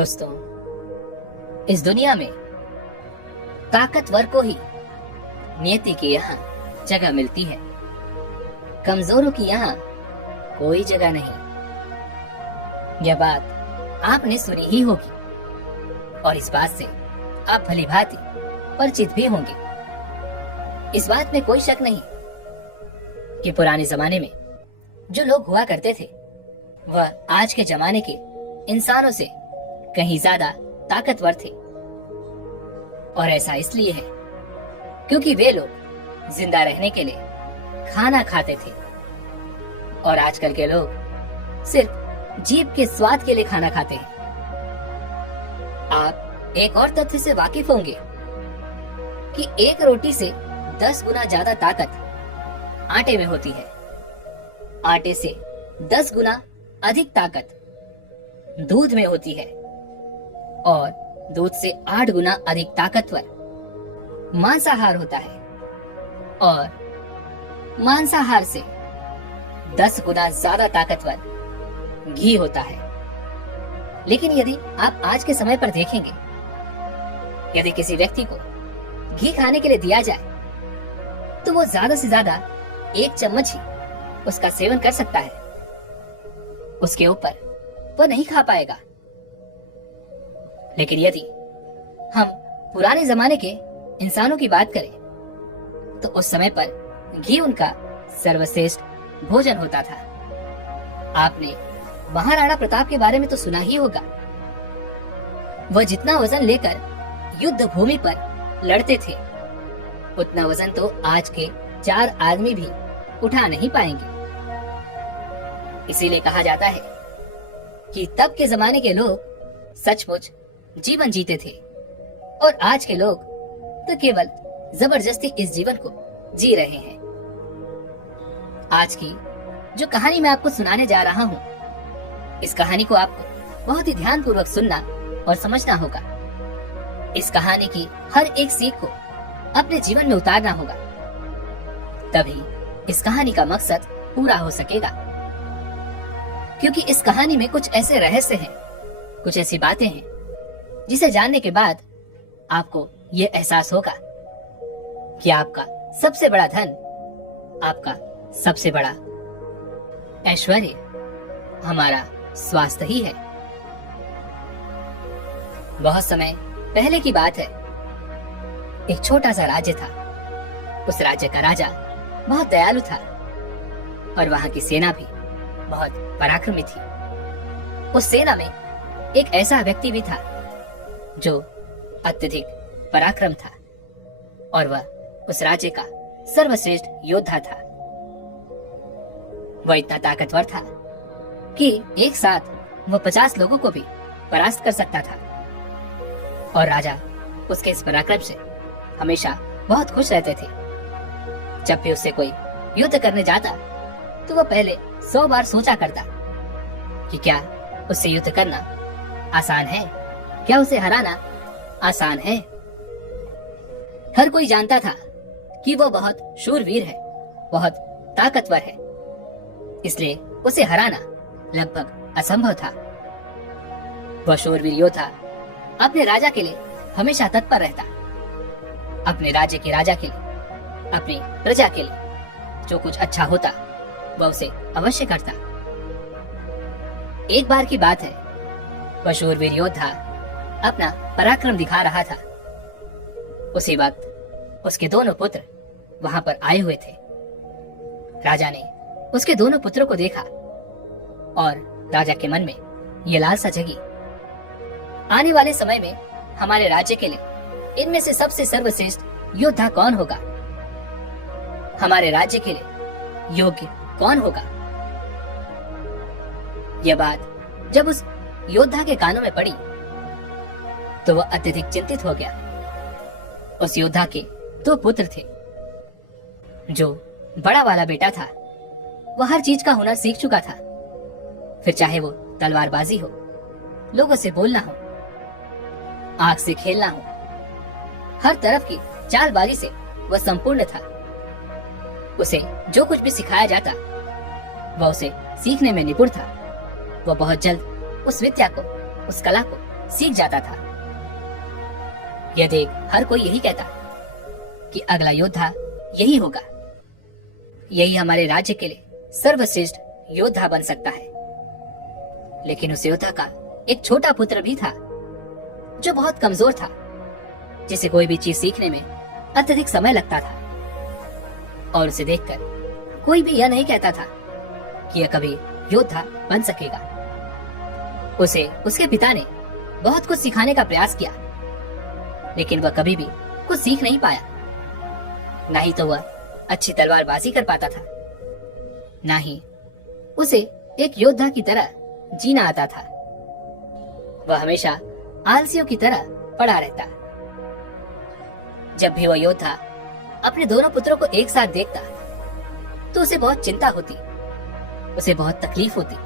दोस्तों, इस दुनिया में ताकतवर को ही नियति के यहाँ जगह मिलती है, कमजोरों की यहाँ कोई जगह नहीं। यह बात आपने सुनी ही होगी और इस बात से आप भली भांति परिचित भी होंगे। इस बात में कोई शक नहीं कि पुराने जमाने में जो लोग हुआ करते थे वह आज के जमाने के इंसानों से कहीं ज्यादा ताकतवर थे। और ऐसा इसलिए है क्योंकि वे लोग जिंदा रहने के लिए खाना खाते थे और आजकल के लोग सिर्फ जीभ के स्वाद के लिए खाना खाते हैं। आप एक और तथ्य से वाकिफ होंगे कि एक रोटी से 10 गुना ज्यादा ताकत आटे में होती है। आटे से 10 गुना अधिक ताकत दूध में होती है और दूध से 8 गुना अधिक ताकतवर मांसाहार होता है और मांसाहार से 10 गुना ज्यादा ताकतवर घी होता है। लेकिन यदि आप आज के समय पर देखेंगे, यदि किसी व्यक्ति को घी खाने के लिए दिया जाए तो वो ज्यादा से ज्यादा 1 चम्मच ही उसका सेवन कर सकता है। उसके ऊपर वह नहीं खा पाएगा। लेकिन यदि हम पुराने जमाने के इंसानों की बात करें तो उस समय पर घी उनका सर्वश्रेष्ठ भोजन होता था। आपने महाराणा प्रताप के बारे में तो सुना ही होगा। वह जितना वजन लेकर युद्ध भूमि पर लड़ते थे उतना वजन तो आज के 4 आदमी भी उठा नहीं पाएंगे। इसीलिए कहा जाता है कि तब के जमाने के लोग सचमुच जीवन जीते थे और आज के लोग तो केवल जबरदस्ती इस जीवन को जी रहे हैं। आज की जो कहानी मैं आपको सुनाने जा रहा हूँ, इस कहानी को आपको बहुत ही ध्यानपूर्वक सुनना और समझना होगा। इस कहानी की हर एक सीख को अपने जीवन में उतारना होगा, तभी इस कहानी का मकसद पूरा हो सकेगा। क्योंकि इस कहानी में कुछ ऐसे रहस्य हैं, कुछ ऐसी बातें हैं जिसे जानने के बाद आपको ये एहसास होगा कि आपका सबसे बड़ा धन, आपका सबसे बड़ा ऐश्वर्य हमारा स्वास्थ्य ही है। बहुत समय पहले की बात है, एक छोटा सा राज्य था। उस राज्य का राजा बहुत दयालु था और वहां की सेना भी बहुत पराक्रमी थी। उस सेना में एक ऐसा व्यक्ति भी था जो अत्यधिक पराक्रम था और वह उस राज्य का सर्वश्रेष्ठ योद्धा था। वह इतना ताकतवर था कि एक साथ वह 50 लोगों को भी परास्त कर सकता था और राजा उसके इस पराक्रम से हमेशा बहुत खुश रहते थे। जब भी उससे कोई युद्ध करने जाता तो वह पहले 100 बार सोचा करता कि क्या उससे युद्ध करना आसान है, क्या उसे हराना आसान है। हर कोई जानता था कि वह बहुत शूरवीर है, बहुत ताकतवर है, इसलिए उसे हराना लगभग असंभव था। वह शूरवीर योद्धा अपने राजा के लिए हमेशा तत्पर रहता, अपने राज्य के राजा के लिए, अपनी प्रजा के लिए जो कुछ अच्छा होता वह उसे अवश्य करता। एक बार की बात है, वह शूरवीर योद्धा अपना पराक्रम दिखा रहा था। उसी वक्त उसके दोनों पुत्र वहां पर आए हुए थे। राजा ने उसके दोनों पुत्रों को देखा और राजा के मन में ये लालसा जगी, आने वाले समय में हमारे राज्य के लिए इनमें से सबसे सर्वश्रेष्ठ योद्धा कौन होगा, हमारे राज्य के लिए योग्य कौन होगा। यह बात जब उस योद्धा के कानों में पड़ी तो वह अत्यधिक चिंतित हो गया। उस योद्धा के 2 पुत्र थे। जो बड़ा वाला बेटा था वह हर चीज का हुनर सीख चुका था, फिर चाहे वो तलवारबाजी हो, लोगों से बोलना हो, आग से खेलना हो, हर तरफ की चालबाजी से वह संपूर्ण था। उसे जो कुछ भी सिखाया जाता वह उसे सीखने में निपुण था। वह बहुत जल्द उस विद्या को, उस कला को सीख जाता था। यह देख हर कोई यही कहता कि अगला योद्धा यही होगा, यही हमारे राज्य के लिए सर्वश्रेष्ठ योद्धा बन सकता है। लेकिन उस योद्धा का एक छोटा पुत्र भी था जो बहुत कमजोर था, जिसे कोई भी चीज सीखने में अत्यधिक समय लगता था, और उसे देखकर कोई भी यह नहीं कहता था कि यह कभी योद्धा बन सकेगा। उसे उसके पिता ने बहुत कुछ सिखाने का प्रयास किया, लेकिन वह कभी भी कुछ सीख नहीं पाया। ना ही तो वह अच्छी तलवारबाजी कर पाता था, ना ही उसे एक योद्धा की तरह जीना आता था। वह हमेशा आलसियों की तरह पड़ा रहता। जब भी वह योद्धा अपने दोनों पुत्रों को एक साथ देखता तो उसे बहुत चिंता होती, उसे बहुत तकलीफ होती,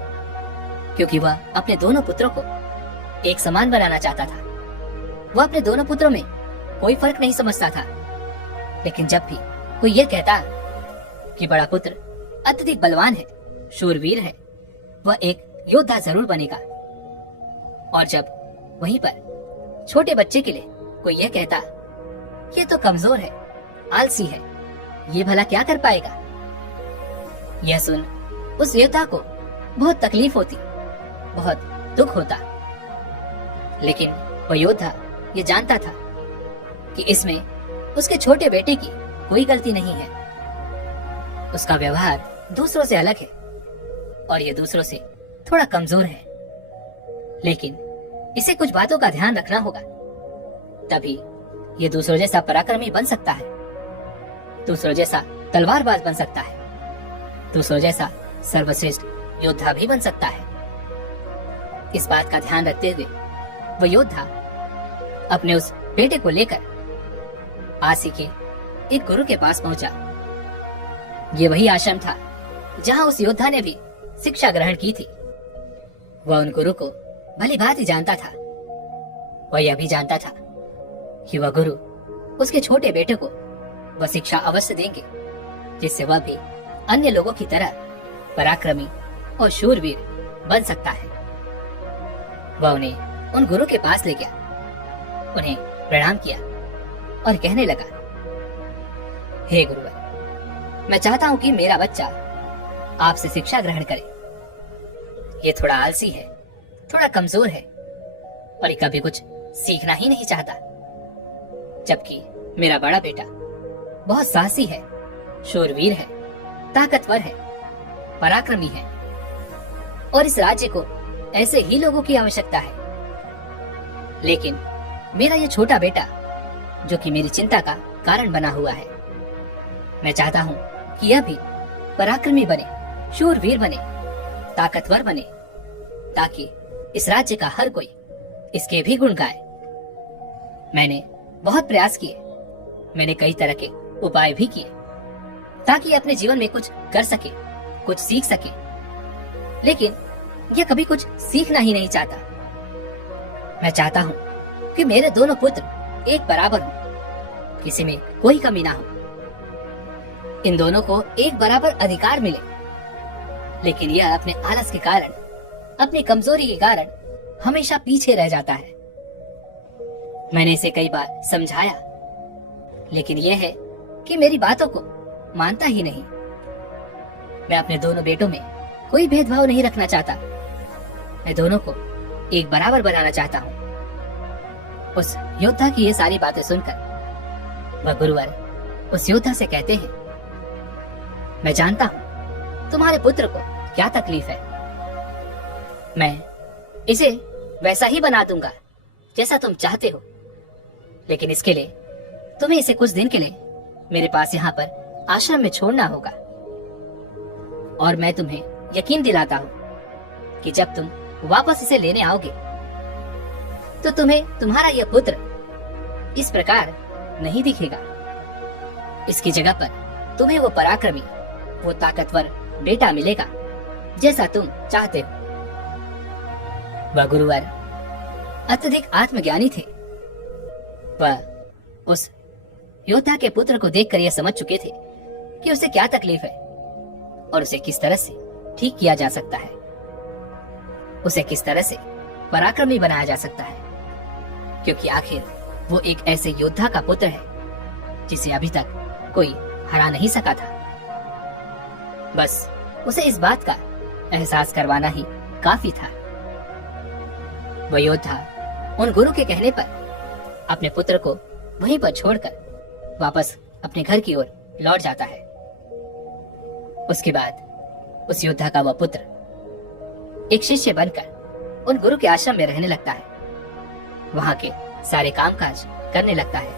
क्योंकि वह अपने दोनों पुत्रों को एक समान बनाना चाहता था। वह अपने दोनों पुत्रों में कोई फर्क नहीं समझता था। लेकिन जब भी कोई यह कहता कि बड़ा पुत्र अत्यधिक बलवान है, शूरवीर है, वह एक योद्धा जरूर बनेगा, और जब वहीं पर छोटे बच्चे के लिए कोई यह कहता ये तो कमजोर है, आलसी है, ये भला क्या कर पाएगा, यह सुन उस योद्धा को बहुत तकलीफ होती, बहुत दुख होता। लेकिन वह योद्धा ये जानता था कि इसमें उसके छोटे बेटे की कोई गलती नहीं है। उसका व्यवहार दूसरों से अलग है और ये दूसरों से थोड़ा कमजोर है, लेकिन इसे कुछ बातों का ध्यान रखना होगा, तभी ये दूसरों जैसा पराक्रमी बन सकता है, दूसरों जैसा तलवारबाज बन सकता है, दूसरों जैसा सर्वश्रेष्ठ योद्धा भी बन सकता है। इस बात का ध्यान रखते हुए वह योद्धा अपने उस बेटे को लेकर पास ही के एक गुरु के पास पहुंचा। ये वही आश्रम था जहां उस योद्धा ने भी शिक्षा ग्रहण की थी। वह उन गुरु को भली भांति जानता था। वह यह भी जानता था कि वह गुरु उसके छोटे बेटे को वह शिक्षा अवश्य देंगे जिससे वह भी अन्य लोगों की तरह पराक्रमी और शूरवीर बन सकता है। वह उन्हें उन गुरु के पास ले गया, उन्हें प्रणाम किया और कहने लगा, हे गुरुवर, मैं चाहता हूं कि मेरा बच्चा आपसे शिक्षा ग्रहण करे। ये थोड़ा आलसी है, थोड़ा कमजोर है और ये कभी कुछ सीखना ही नहीं चाहता, जबकि मेरा बड़ा बेटा बहुत साहसी है, शूरवीर है, ताकतवर है, पराक्रमी है और इस राज्य को ऐसे ही लोगों की आवश्यकता है। लेकिन मेरा ये छोटा बेटा जो कि मेरी चिंता का कारण बना हुआ है, मैं चाहता हूँ कि यह भी पराक्रमी बने, शूरवीर बने, ताकतवर बने, ताकि इस राज्य का हर कोई इसके भी गुण गाए। मैंने बहुत प्रयास किए, मैंने कई तरह के उपाय भी किए ताकि अपने जीवन में कुछ कर सके, कुछ सीख सके, लेकिन यह कभी कुछ सीखना ही नहीं चाहता। मैं चाहता हूँ कि मेरे दोनों पुत्र एक बराबर हों, किसी में कोई कमी ना हो, इन दोनों को एक बराबर अधिकार मिले, लेकिन यह अपने आलस के कारण, अपनी कमजोरी के कारण हमेशा पीछे रह जाता है। मैंने इसे कई बार समझाया, लेकिन यह है कि मेरी बातों को मानता ही नहीं। मैं अपने दोनों बेटों में कोई भेदभाव नहीं रखना चाहता, मैं दोनों को एक बराबर बनाना चाहता हूँ। उस योद्धा की ये सारी बातें सुनकर वह गुरुवर उस योद्धा से कहते हैं, मैं जानता हूँ तुम्हारे पुत्र को क्या तकलीफ है, मैं इसे वैसा ही बना दूंगा जैसा तुम चाहते हो, लेकिन इसके लिए तुम्हें इसे कुछ दिन के लिए मेरे पास यहाँ पर आश्रम में छोड़ना होगा। और मैं तुम्हें यकीन दिलाता हूँ कि जब तुम वापस इसे लेने आओगे तो तुम्हें तुम्हारा यह पुत्र इस प्रकार नहीं दिखेगा। इसकी जगह पर तुम्हें वो पराक्रमी, वो ताकतवर बेटा मिलेगा जैसा तुम चाहते हो। वह गुरुवर अत्यधिक आत्मज्ञानी थे। वह उस योद्धा के पुत्र को देखकर यह समझ चुके थे कि उसे क्या तकलीफ है और उसे किस तरह से ठीक किया जा सकता है, उसे किस तरह से पराक्रमी बनाया जा सकता है। क्योंकि आखिर वो एक ऐसे योद्धा का पुत्र है जिसे अभी तक कोई हरा नहीं सका था। बस उसे इस बात का एहसास करवाना ही काफी था। वह योद्धा उन गुरु के कहने पर अपने पुत्र को वहीं पर छोड़कर वापस अपने घर की ओर लौट जाता है। उसके बाद उस योद्धा का वह पुत्र एक शिष्य बनकर उन गुरु के आश्रम में रहने लगता है। वहां के सारे कामकाज करने लगता है।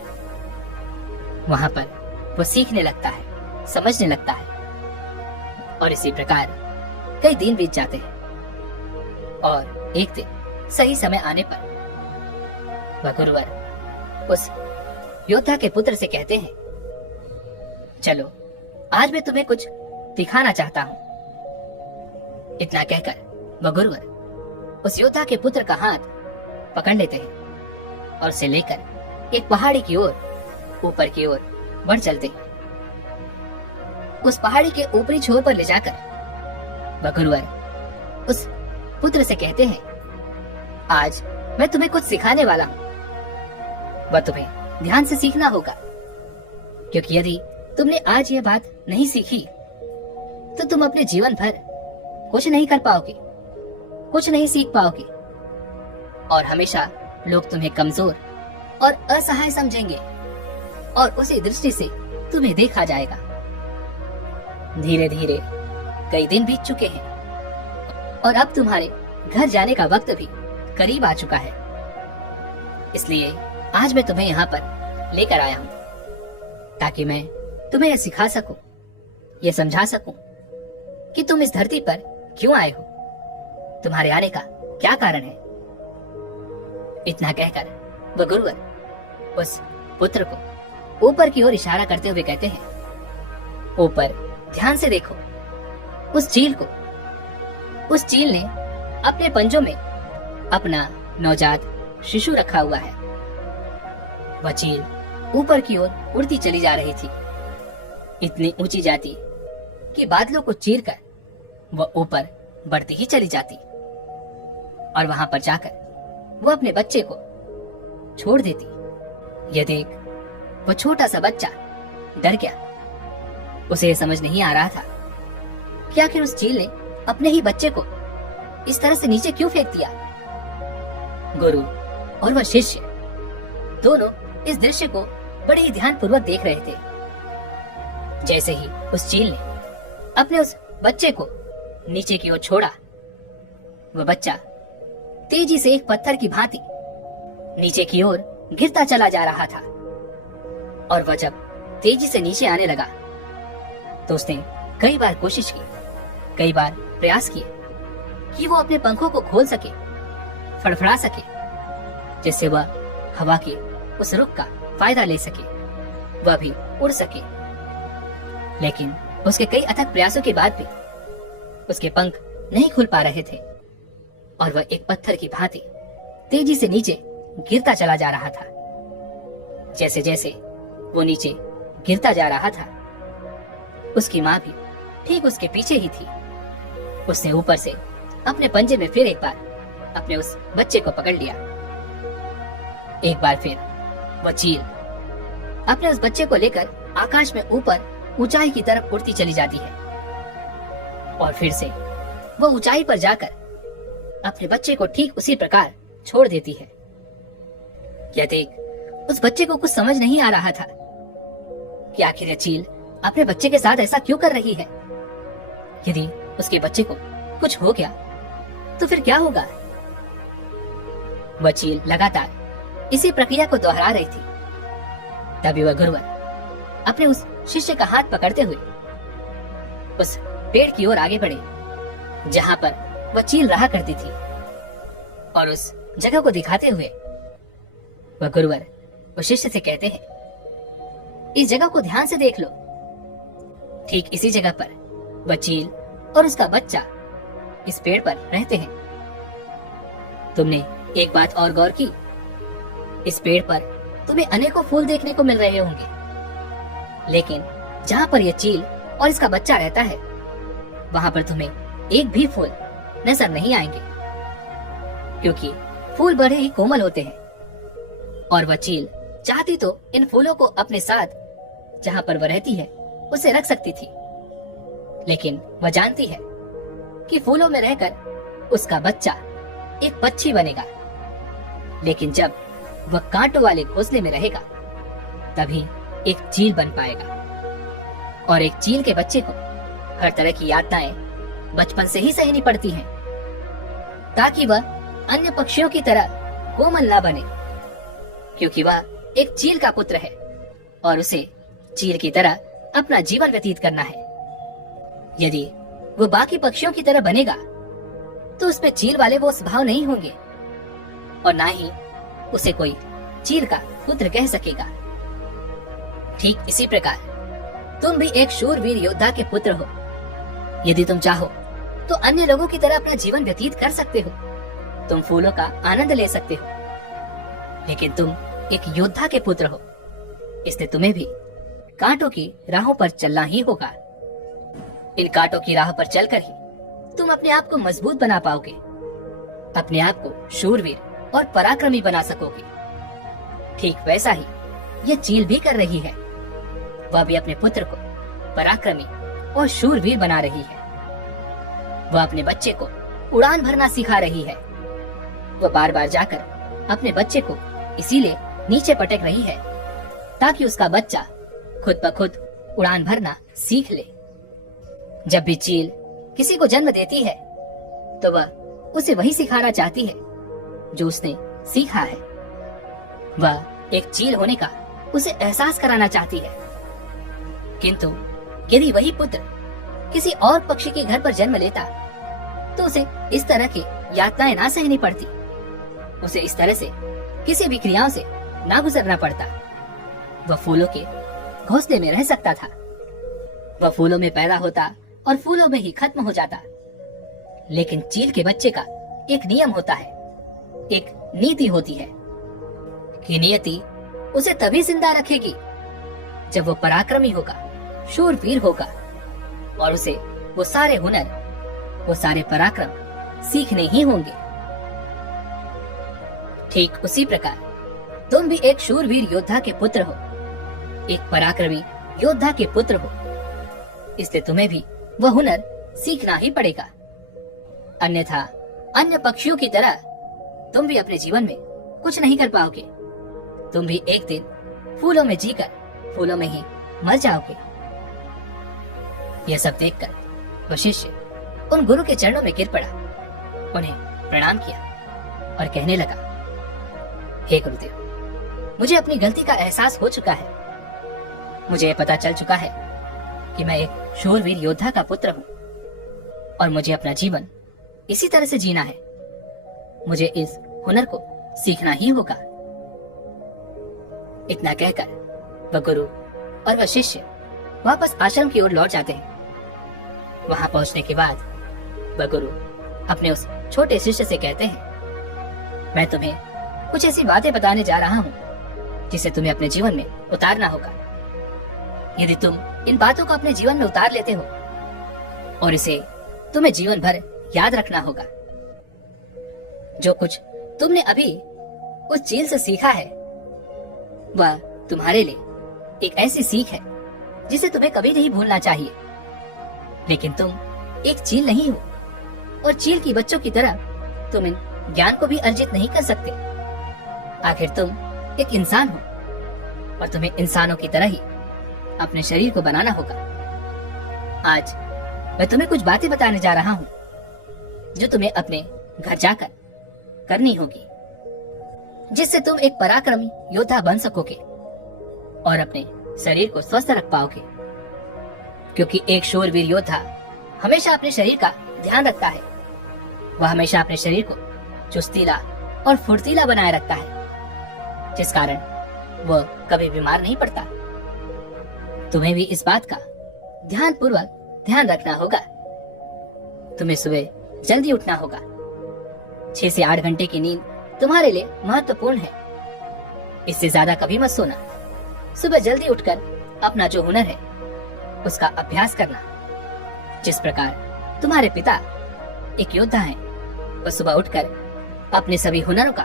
वहां पर वो सीखने लगता है, समझने लगता है, और इसी प्रकार कई दिन बीत जाते हैं। और एक दिन सही समय आने पर वह गुरुवर उस योद्धा के पुत्र से कहते हैं, चलो आज मैं तुम्हें कुछ दिखाना चाहता हूं। इतना कहकर वह गुरुवर उस योद्धा के पुत्र का हाथ पकड़ लेते हैं और उसे लेकर एक पहाड़ी की ओर ऊपर की ओर बढ़ चलते हैं। उस पहाड़ी के ऊपरी छोर पर ले जाकर वह गुरुवर उस पुत्र से कहते हैं, आज मैं तुम्हें कुछ सिखाने वाला हूं। वह तुम्हें ध्यान से सीखना होगा, क्योंकि यदि तुमने आज यह बात नहीं सीखी तो तुम अपने जीवन भर कुछ नहीं कर पाओगे, कुछ नहीं सीख पाओगे, और हमेशा लोग तुम्हें कमजोर और असहाय समझेंगे और उसी दृष्टि से तुम्हें देखा जाएगा। धीरे धीरे कई दिन बीत चुके हैं और अब तुम्हारे घर जाने का वक्त भी करीब आ चुका है। इसलिए आज मैं तुम्हें यहाँ पर लेकर आया हूँ, ताकि मैं तुम्हें यह सिखा सकूं, यह समझा सकूं कि तुम इस धरती पर क्यों आए हो, तुम्हारे आने का क्या कारण है। इतना कहकर वह गुरुवर उस पुत्र को ऊपर की ओर इशारा करते हुए कहते हैं, ऊपर ध्यान से देखो उस चील को। उस चील ने अपने पंजों में अपना नवजात शिशु रखा हुआ है। वह चील ऊपर की ओर उड़ती चली जा रही थी, इतनी ऊंची जाती कि बादलों को चीरकर वह ऊपर बढ़ती ही चली जाती, और वहां पर जाकर वह अपने बच्चे को छोड़ देती। यह देख वह छोटा सा बच्चा डर गया। उसे यह समझ नहीं आ रहा था कि आखिर उस चील ने अपने ही बच्चे को इस तरह से नीचे क्यों फेंक दिया। गुरु और वह शिष्य दोनों इस दृश्य को बड़े ही ध्यानपूर्वक देख रहे थे। जैसे ही उस चील ने अपने उस बच्चे को नीचे की ओर छोड़ा, वह बच्चा तेजी से एक पत्थर की भांति नीचे की ओर गिरता चला जा रहा था। और वह जब तेजी से नीचे आने लगा तो उसने कई बार कोशिश की, कई बार प्रयास किए कि वो अपने पंखों को खोल सके, फड़फड़ा सके, जिससे वह हवा के उस रुख का फायदा ले सके, वह भी उड़ सके। लेकिन उसके कई अथक प्रयासों के बाद भी उसके पंख नहीं खुल पा रहे थे और वह एक पत्थर की भांति तेजी से नीचे गिरता चला जा रहा था। जैसे जैसे वो नीचे गिरता जा रहा था, उसकी माँ भी ठीक उसके पीछे ही थी। उसने ऊपर से अपने पंजे में फिर एक बार अपने उस बच्चे को पकड़ लिया। एक बार फिर वह चील अपने उस बच्चे को लेकर आकाश में ऊपर ऊंचाई की तरफ उड़ती चली जाती है, और फिर से वह ऊंचाई पर जाकर अपने बच्चे को ठीक उसी प्रकार छोड़ देती है। यह देख उस बच्चे को कुछ समझ नहीं आ रहा था कि आखिर यह चील अपने बच्चे के साथ ऐसा क्यों कर रही है। यदि उसके बच्चे को कुछ हो गया तो फिर क्या होगा। वह चील लगातार इसी प्रक्रिया को दोहरा रही थी। तभी वह गुरुवर अपने उस शिष्य का हाथ पकड़ते हुए उस पेड़ की ओर आगे बढ़े जहां पर वह चील रहा करती थी, और उस जगह को दिखाते हुए वह गुरुवर उस शिष्य से कहते हैं, इस जगह को ध्यान से देख लो। ठीक इसी जगह पर वह चील और उसका बच्चा इस पेड़ पर रहते हैं। तुमने एक बात और गौर की, इस पेड़ पर तुम्हें अनेकों फूल देखने को मिल रहे होंगे, लेकिन जहाँ पर यह चील और इसका बच्चा रहता है वहां पर तुम्हें एक भी फूल नजर नहीं आएंगे, क्योंकि फूल बड़े ही कोमल होते हैं, और वह चील चाहती तो इन फूलों को अपने साथ जहां पर वह रहती है उसे रख सकती थी, लेकिन वह जानती है कि फूलों में रहकर उसका बच्चा एक पक्षी बनेगा। लेकिन जब वह कांटों वाले घोंसले में रहेगा तभी एक चील बन पाएगा। और एक चील के बच्चे को हर तरह की यातनाएं बचपन से ही सहनी पड़ती हैं, ताकि वह अन्य पक्षियों की तरह कोमल ना बने, क्योंकि वह एक चील का पुत्र है और उसे चील की तरह अपना जीवन व्यतीत करना है। यदि वो बाकी पक्षियों की तरह बनेगा तो उसमें चील वाले वो स्वभाव नहीं होंगे और ना ही उसे कोई चील का पुत्र कह सकेगा। ठीक इसी प्रकार तुम भी एक शूरवीर योद्धा के पुत्र हो। यदि तुम चाहो तो अन्य लोगों की तरह अपना जीवन व्यतीत कर सकते हो, तुम फूलों का आनंद ले सकते हो, लेकिन तुम एक योद्धा के पुत्र हो, इसलिए तुम्हें भी कांटों की राहों पर चलना ही होगा। इन कांटों की राह पर चलकर ही तुम अपने आप को मजबूत बना पाओगे, अपने आप को शूरवीर और पराक्रमी बना सकोगे। ठीक वैसा ही ये चील भी कर रही है। वह भी अपने पुत्र को पराक्रमी और शूरवीर बना रही है। वह अपने बच्चे को उड़ान भरना सिखा रही है। वह बार बार जाकर अपने बच्चे को इसीलिए नीचे पटक रही है ताकि उसका बच्चा खुद ब खुद उड़ान भरना सीख ले। जब भी चील किसी को जन्म देती है तो वह उसे वही सिखाना चाहती है जो उसने सीखा है। वह एक चील होने का उसे एहसास कराना चाहती है, किंतु यदि वही पुत्र किसी और पक्षी के घर पर जन्म लेता तो उसे इस तरह की यातनाएं ना सहनी पड़ती, उसे इस तरह से किसी भी क्रियाओं से ना गुजरना पड़ता। वह फूलों के घोंसले में रह सकता था। वह फूलों में पैदा होता और फूलों में ही खत्म हो जाता। लेकिन चील के बच्चे का एक नियम होता है, एक नीति होती है कि नियति उसे तभी जिंदा रखेगी जब वो पराक्रमी होगा, शूरवीर होगा और उसे वो सारे हुनर, वो सारे पराक्रम सीखने ही होंगे। ठीक उसी प्रकार तुम भी एक शूरवीर योद्धा के पुत्र हो, एक पराक्रमी योद्धा के पुत्र हो, इसलिए तुम्हें भी वह हुनर सीखना ही पड़ेगा। अन्यथा अन्य पक्षियों की तरह तुम भी अपने जीवन में कुछ नहीं कर पाओगे। तुम भी एक दिन फूलों में जीकर फूलों में ही मर जाओगे। यह सब देखकर वह शिष्य उन गुरु के चरणों में गिर पड़ा, उन्हें प्रणाम किया और कहने लगा, हे गुरुदेव, मुझे अपनी गलती का एहसास हो चुका है। मुझे पता चल चुका है कि मैं एक शूरवीर योद्धा का पुत्र हूँ और मुझे अपना जीवन इसी तरह से जीना है। मुझे इस हुनर को सीखना ही होगा। इतना कहकर वह गुरु और वह शिष्य वापस आश्रम की ओर लौट जाते हैं। वहां पहुंचने के बाद वह गुरु अपने उस छोटे शिष्य से कहते हैं, मैं तुम्हें कुछ ऐसी बातें बताने जा रहा हूँ जिसे तुम्हें अपने जीवन में उतारना होगा। यदि तुम इन बातों को अपने जीवन में उतार लेते हो और इसे तुम्हें जीवन भर याद रखना होगा। जो कुछ तुमने अभी उस चील से सीखा है वह तुम्हारे लिए एक ऐसी सीख है जिसे तुम्हें कभी नहीं भूलना चाहिए। लेकिन तुम एक चील नहीं हो और चील की बच्चों की तरह तुम इन ज्ञान को भी अर्जित नहीं कर सकते। आखिर तुम एक इंसान हो और तुम्हें इंसानों की तरह ही अपने शरीर को बनाना होगा। आज मैं तुम्हें कुछ बातें बताने जा रहा हूँ जो तुम्हें अपने घर जाकर करनी होगी, जिससे तुम एक पराक्रमी योद्धा बन सकोगे और अपने शरीर को स्वस्थ रख पाओगे। क्योंकि एक शूरवीर योद्धा हमेशा अपने शरीर का ध्यान रखता है। वह हमेशा अपने शरीर को चुस्तीला और फुर्तीला बनाए रखता है, जिस कारण वह कभी बीमार नहीं पड़ता। तुम्हें भी इस बात का ध्यानपूर्वक ध्यान रखना होगा। तुम्हें सुबह जल्दी उठना होगा। 6 से 8 घंटे की नींद तुम्हारे लिए महत्वपूर्ण है। इससे ज्यादा कभी मत सोना। सुबह जल्दी उठकर अपना जो हुनर है उसका अभ्यास करना। जिस प्रकार तुम्हारे पिता एक योद्धा हैं, वो सुबह उठकर अपने सभी हुनरों का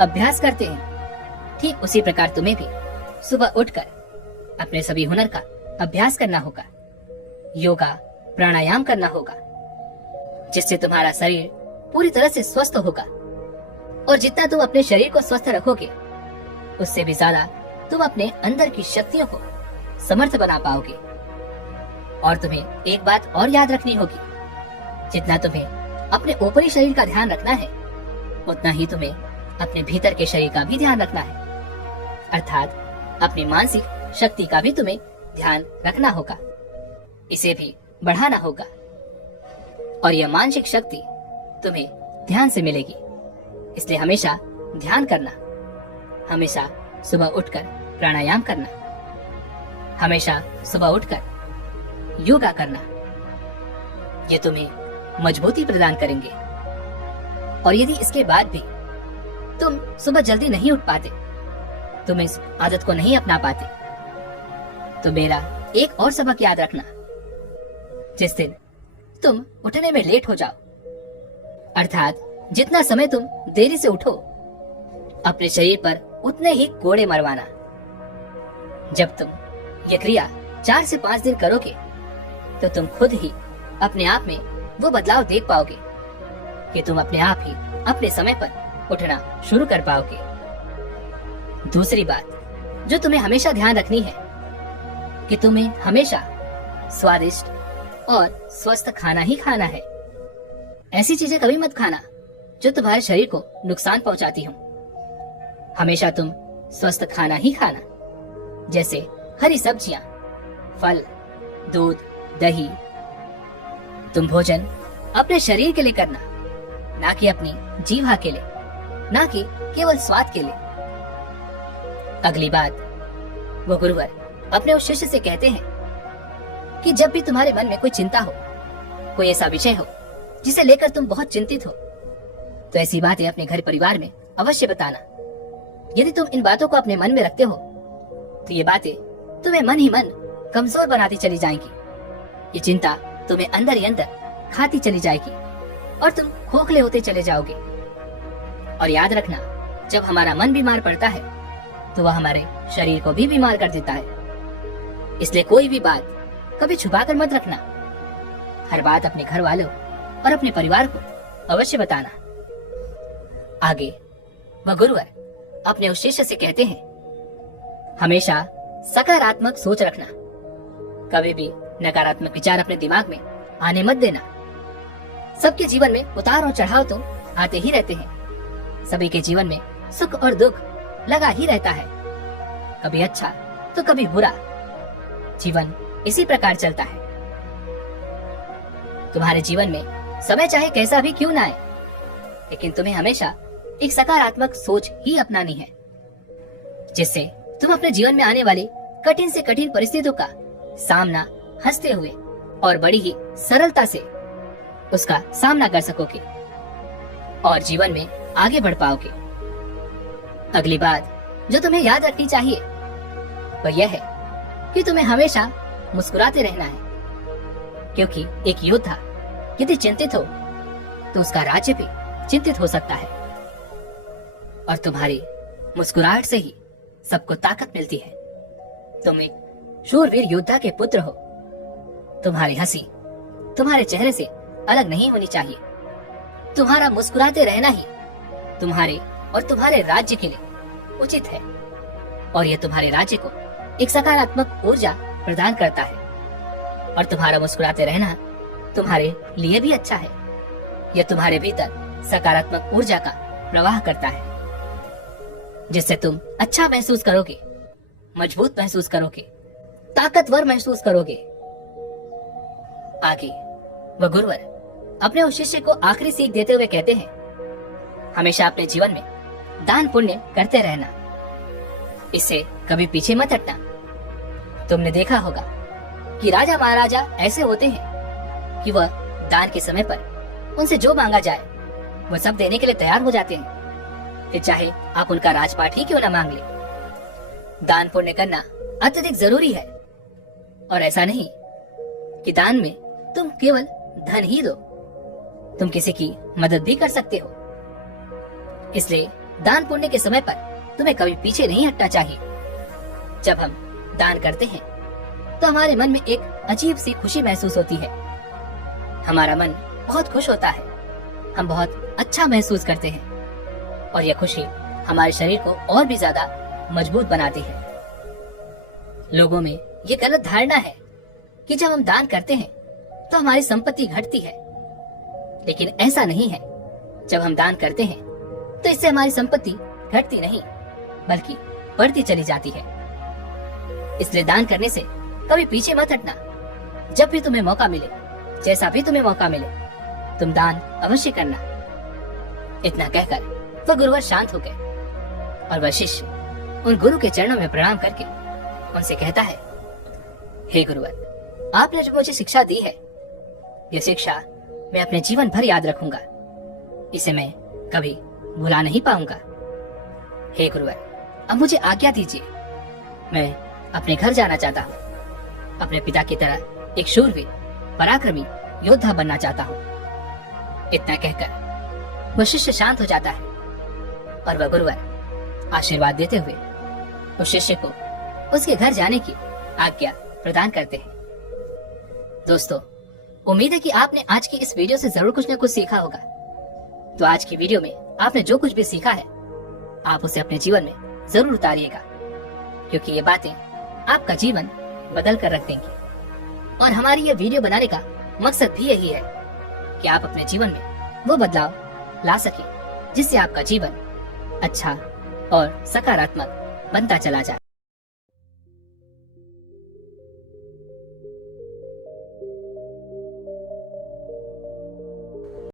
अभ्यास करते हैं। ठीक उसी प्रकार तुम्हें भी सुबह उठकर अपने सभी हुनर का अभ्यास करना होगा। योगा प्राणायाम करना होगा, जिससे तुम्हारा शरीर पूरी तरह से स्वस्थ होगा। और जितना तुम अपने शरीर को स्वस्थ रखोगे, उससे भी ज्यादा तुम अपने अंदर की शक्तियों को समर्थ बना पाओगे। और तुम्हें एक बात और याद रखनी होगी, जितना तुम्हें अपने ऊपरी शरीर का ध्यान रखना है, उतना ही तुम्हें अपने भीतर के शरीर का भी ध्यान रखना है। अर्थात अपनी मानसिक शक्ति का भी तुम्हें ध्यान रखना होगा, इसे भी बढ़ाना होगा। और यह मानसिक शक्ति तुम्हें ध्यान से मिलेगी, इसलिए हमेशा ध्यान करना, हमेशा सुबह उठकर प्राणायाम करना, हमेशा सुबह उठकर योगा करना। ये तुम्हें मजबूती प्रदान करेंगे। और यदि इसके बाद भी तुम सुबह जल्दी नहीं उठ पाते, तुम इस आदत को नहीं अपना पाते, तो मेरा एक और सबक याद रखना। जिस दिन तुम उठने में लेट हो जाओ, अर्थात जितना समय तुम देरी से उठो, अपने शरीर पर उतने ही कोड़े मरवाना। जब तुम यह क्रिया 4 से 5 दिन करोगे, तो तुम खुद ही अपने आप में वो बदलाव देख पाओगे कि तुम अपने आप ही अपने समय पर उठना शुरू कर पाओगे। दूसरी बात जो तुम्हें हमेशा ध्यान रखनी है कि तुम्हें हमेशा स्वादिष्ट और स्वस्थ खाना ही खाना है। ऐसी चीजें कभी मत खाना जो तुम्हारे शरीर को नुकसान पहुंचाती हो। हमेशा तुम स्वस्थ खाना ही खाना, जैसे हरी सब्जियां, फल, दूध, दही। तुम भोजन अपने शरीर के लिए करना, ना कि अपनी जीवा के लिए, ना कि केवल स्वाद के लिए। अगली बात, वो गुरुवर अपने उस शिष्य से कहते हैं कि जब भी तुम्हारे मन में कोई चिंता हो, कोई ऐसा विषय हो जिसे लेकर तुम बहुत चिंतित हो, तो ऐसी बातें अपने घर परिवार में अवश्य बताना। यदि तुम इन बातों को अपने मन में रखते हो, तो ये बातें तुम्हें मन ही मन कमजोर बनाती चली जाएंगी। ये चिंता तुम्हें अंदर ही अंदर खाती चली जाएगी और तुम खोखले होते चले जाओगे। और याद रखना, जब हमारा मन बीमार पड़ता है, तो वह हमारे शरीर को भी बीमार कर देता है। इसलिए कोई भी बात कभी छुपा कर मत रखना। हर बात अपने घर वालों और अपने परिवार को अवश्य बताना। आगे वह गुरुवर अपने उस शिष्य से कहते हैं, हमेशा सकारात्मक सोच रखना। कभी भी नकारात्मक विचार अपने दिमाग में आने मत देना। सबके जीवन में उतार और चढ़ाव तो आते ही रहते हैं। सभी के जीवन में सुख और दुख लगा ही रहता है, कभी अच्छा तो कभी बुरा। जीवन इसी प्रकार चलता है। तुम्हारे जीवन में समय चाहे कैसा भी क्यों ना आए, लेकिन तुम्हें हमेशा एक सकारात्मक सोच ही अपनानी है, जिससे तुम अपने जीवन में आने वाली कठिन से कठिन परिस्थितियों का सामना हंसते हुए और बड़ी ही सरलता से उसका सामना कर सकोगे और जीवन में आगे बढ़ पाओगे। अगली बात जो तुम्हें याद रखनी चाहिए वह यह है कि तुम्हें हमेशा मुस्कुराते रहना है, क्योंकि एक योद्धा यदि चिंतित हो तो उसका राज्य भी चिंतित हो सकता है। और तुम्हारी मुस्कुराहट से ही सबको ताकत मिलती है। तुम एक शूरवीर योद्धा के पुत्र हो। तुम्हारी हंसी तुम्हारे चेहरे से अलग नहीं होनी चाहिए। तुम्हारा मुस्कुराते रहना ही तुम्हारे और तुम्हारे राज्य के लिए उचित है, और यह तुम्हारे राज्य को एक सकारात्मक ऊर्जा प्रदान करता है। और तुम्हारा मुस्कुराते रहना तुम्हारे लिए भी अच्छा है। यह तुम्हारे भीतर सकारात्मक ऊर्जा का प्रवाह करता है, जिससे तुम अच्छा महसूस करोगे, मजबूत महसूस करोगे, ताकतवर महसूस करोगे। आगे वह गुरुवर अपने उस शिष्य को आखिरी सीख देते हुए कहते हैं, हमेशा अपने जीवन में दान पुण्य करते रहना, इससे कभी पीछे मत हटना। तुमने देखा होगा कि राजा महाराजा ऐसे होते हैं कि वह दान के समय पर उनसे जो मांगा जाए वह सब देने के लिए तैयार हो जाते हैं, फिर चाहे आप उनका राजपाट ही क्यों न मांग ले। दान पुण्य करना अत्यधिक जरूरी है, और ऐसा नहीं कि दान में तुम केवल धन ही दो, तुम किसी की मदद भी कर सकते हो। इसलिए दान पुण्य के समय पर तुम्हें कभी पीछे नहीं हटना चाहिए। जब हम दान करते हैं तो हमारे मन में एक अजीब सी खुशी महसूस होती है। हमारा मन बहुत खुश होता है, हम बहुत अच्छा महसूस करते हैं और यह खुशी हमारे शरीर को और भी ज्यादा मजबूत बनाती है। लोगों में ये गलत धारणा है कि जब हम दान करते हैं तो हमारी संपत्ति घटती है, लेकिन ऐसा नहीं है। जब हम दान करते हैं तो इससे हमारी संपत्ति घटती नहीं बल्कि बढ़ती चली जाती है। इसलिए दान करने से कभी पीछे मत हटना। जब भी तुम्हें मौका मिले, जैसा भी तुम्हें मौका मिले, तुम दान अवश्य करना। इतना कहकर वह गुरुवर शांत हो गए और वह शिष्य उन गुरु के चरणों में प्रणाम करके उनसे कहता है, हे गुरुवर, आपने जो मुझे शिक्षा दी है, यह शिक्षा मैं अपने जीवन भर याद रखूंगा। इसे मैं कभी भुला नहीं पाऊंगा। हे गुरुवर, अब मुझे आज्ञा दीजिए। मैं अपने घर जाना चाहता हूँ। अपने पिता की तरह एक शूरवीर, पराक्रमी योद्धा बनना चाहता हूँ। इतना कहकर वह शिष्य शांत हो जाता है और वह गुरुवर आशीर्वाद देते हुए उस शिष्य को उसके घर जाने की आज्ञा प्रदान करते हैं। दोस्तों, उम्मीद है कि आपने आज की इस वीडियो से जरूर कुछ न कुछ सीखा होगा। तो आज की वीडियो में आपने जो कुछ भी सीखा है, आप उसे अपने जीवन में जरूर उतारिएगा, क्योंकि ये बातें आपका जीवन बदल कर रख देंगी। और हमारी ये वीडियो बनाने का मकसद भी यही है कि आप अपने जीवन में वो बदलाव ला सके जिससे आपका जीवन अच्छा और सकारात्मक बनता चला जाए।